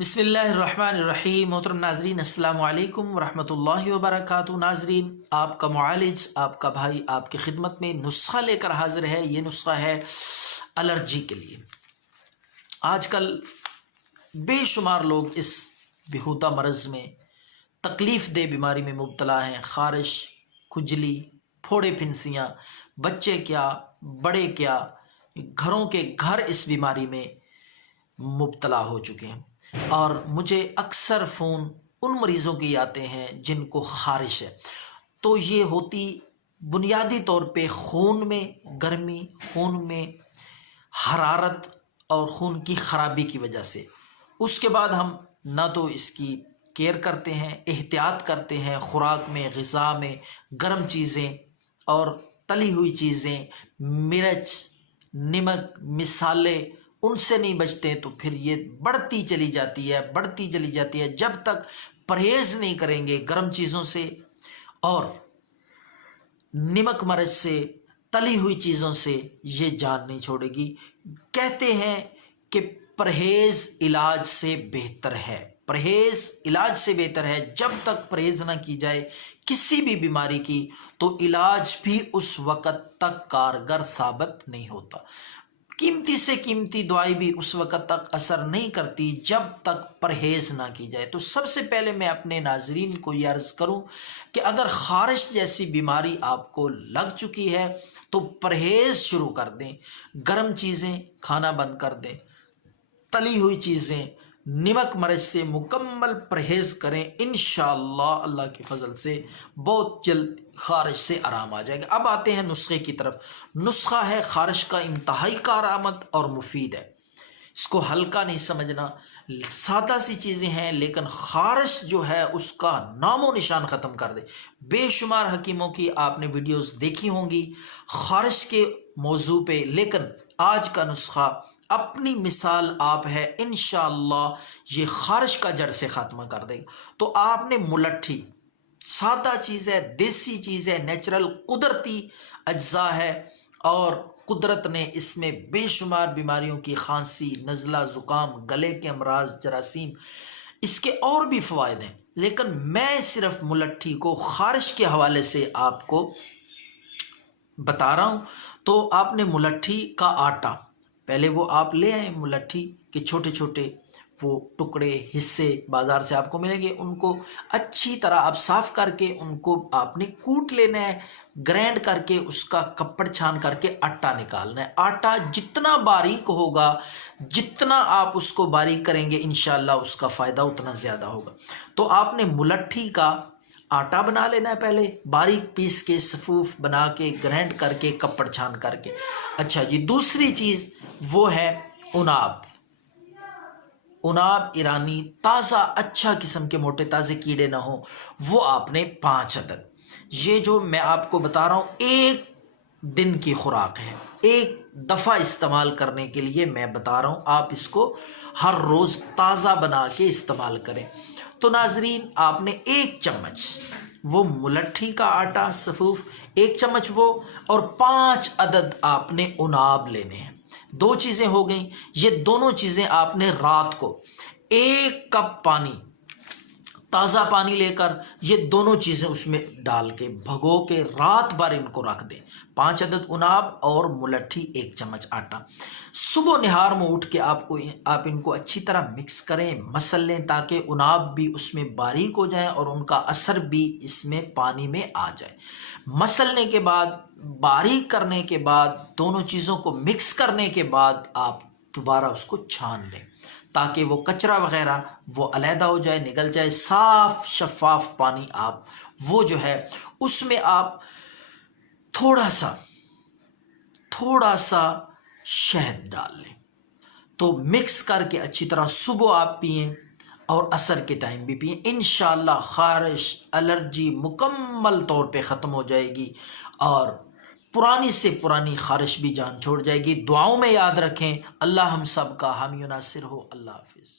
بسم اللہ الرحمن الرحیم۔ محترم ناظرین السلام علیکم ورحمۃ اللہ وبرکاتہ۔ ناظرین، آپ کا معالج، آپ کا بھائی آپ کی خدمت میں نسخہ لے کر حاضر ہے۔ یہ نسخہ ہے الرجی کے لیے۔ آج کل بے شمار لوگ اس بیہودہ مرض میں، تکلیف دہ بیماری میں مبتلا ہیں۔ خارش، کھجلی، پھوڑے پھنسیاں، بچے کیا بڑے کیا، گھروں کے گھر اس بیماری میں مبتلا ہو چکے ہیں۔ اور مجھے اکثر فون ان مریضوں کے آتے ہیں جن کو خارش ہے۔ تو یہ ہوتی بنیادی طور پہ خون میں گرمی، خون میں حرارت اور خون کی خرابی کی وجہ سے۔ اس کے بعد ہم نہ تو اس کی کیئر کرتے ہیں، احتیاط کرتے ہیں، خوراک میں، غذا میں گرم چیزیں اور تلی ہوئی چیزیں، مرچ، نمک، مسالے، ان سے نہیں بچتے تو پھر یہ بڑھتی چلی جاتی ہے۔ جب تک پرہیز نہیں کریں گے گرم چیزوں سے اور نمک مرچ سے، تلی ہوئی چیزوں سے، یہ جان نہیں چھوڑے گی۔ کہتے ہیں کہ پرہیز علاج سے بہتر ہے، پرہیز علاج سے بہتر ہے۔ جب تک پرہیز نہ کی جائے کسی بھی بیماری کی تو علاج بھی اس وقت تک کارگر ثابت نہیں ہوتا۔ قیمتی سے قیمتی دوائی بھی اس وقت تک اثر نہیں کرتی جب تک پرہیز نہ کی جائے۔ تو سب سے پہلے میں اپنے ناظرین کو یہ عرض کروں کہ اگر خارش جیسی بیماری آپ کو لگ چکی ہے تو پرہیز شروع کر دیں، گرم چیزیں کھانا بند کر دیں، تلی ہوئی چیزیں، نمک مرچ سے مکمل پرہیز کریں۔ انشاءاللہ اللہ کے فضل سے بہت جلد خارش سے آرام آ جائے گا۔ اب آتے ہیں نسخے کی طرف۔ نسخہ ہے خارش کا انتہائی کارآمد اور مفید ہے، اس کو ہلکا نہیں سمجھنا۔ سادہ سی چیزیں ہیں لیکن خارش جو ہے اس کا نام و نشان ختم کر دے۔ بے شمار حکیموں کی آپ نے ویڈیوز دیکھی ہوں گی خارش کے موضوع پہ، لیکن آج کا نسخہ اپنی مثال آپ ہے، انشاءاللہ یہ خارش کا جڑ سے خاتمہ کر دے گا۔ تو آپ نے ملٹھی، سادہ چیز ہے، دیسی چیز ہے، نیچرل قدرتی اجزاء ہے اور قدرت نے اس میں بے شمار بیماریوں کی، کھانسی، نزلہ، زکام، گلے کے امراض، جراثیم، اس کے اور بھی فوائد ہیں، لیکن میں صرف ملٹھی کو خارش کے حوالے سے آپ کو بتا رہا ہوں۔ تو آپ نے ملٹھی کا آٹا پہلے وہ آپ لے آئیں، ملٹھی کے چھوٹے چھوٹے وہ ٹکڑے حصے بازار سے آپ کو ملیں گے، ان کو اچھی طرح آپ صاف کر کے ان کو آپ نے کوٹ لینا ہے، گرینڈ کر کے اس کا کپڑ چھان کر کے آٹا نکالنا ہے۔ آٹا جتنا باریک ہوگا، جتنا آپ اس کو باریک کریں گے انشاءاللہ اس کا فائدہ اتنا زیادہ ہوگا۔ تو آپ نے ملٹھی کا آٹا بنا لینا ہے، پہلے باریک پیس کے، صفوف بنا کے، گرینڈ کر کے، کپڑ چھان کر کے۔ اچھا جی، دوسری چیز وہ ہے اناب ایرانی تازہ، اچھا قسم کے موٹے تازے کیڑے نہ ہوں، وہ آپ نے 5 عدد۔ یہ جو میں آپ کو بتا رہا ہوں ایک دن کی خوراک ہے، ایک دفعہ استعمال کرنے کے لیے میں بتا رہا ہوں، آپ اس کو ہر روز تازہ بنا کے استعمال کریں۔ تو ناظرین، آپ نے 1 چمچ وہ ملٹھی کا آٹا صفوف، 1 چمچ وہ، اور 5 عدد آپ نے اناب لینے ہیں۔ 2 چیزیں ہو گئیں۔ یہ دونوں چیزیں آپ نے رات کو 1 کپ پانی، تازہ پانی لے کر یہ دونوں چیزیں اس میں ڈال کے بھگو کے رات بھر ان کو رکھ دیں۔ 5 عدد اناب اور ملٹھی، 1 چمچ آٹا۔ صبح نہار میں اٹھ کے آپ ان کو اچھی طرح مکس کریں، مسل لیں تاکہ اناب بھی اس میں باریک ہو جائیں اور ان کا اثر بھی اس میں پانی میں آ جائے۔ مسلنے کے بعد، باریک کرنے کے بعد، دونوں چیزوں کو مکس کرنے کے بعد آپ دوبارہ اس کو چھان لیں تاکہ وہ کچرا وغیرہ وہ علیحدہ ہو جائے، نگل جائے۔ صاف شفاف پانی آپ وہ جو ہے اس میں آپ تھوڑا سا شہد ڈال لیں، تو مکس کر کے اچھی طرح صبح آپ پئیں اور عصر کے ٹائم بھی پئیں۔ انشاءاللہ خارش، الرجی مکمل طور پہ ختم ہو جائے گی اور پرانی سے پرانی خارش بھی جان چھوڑ جائے گی۔ دعاؤں میں یاد رکھیں۔ اللہ ہم سب کا حامی و ناصر ہو۔ اللہ حافظ۔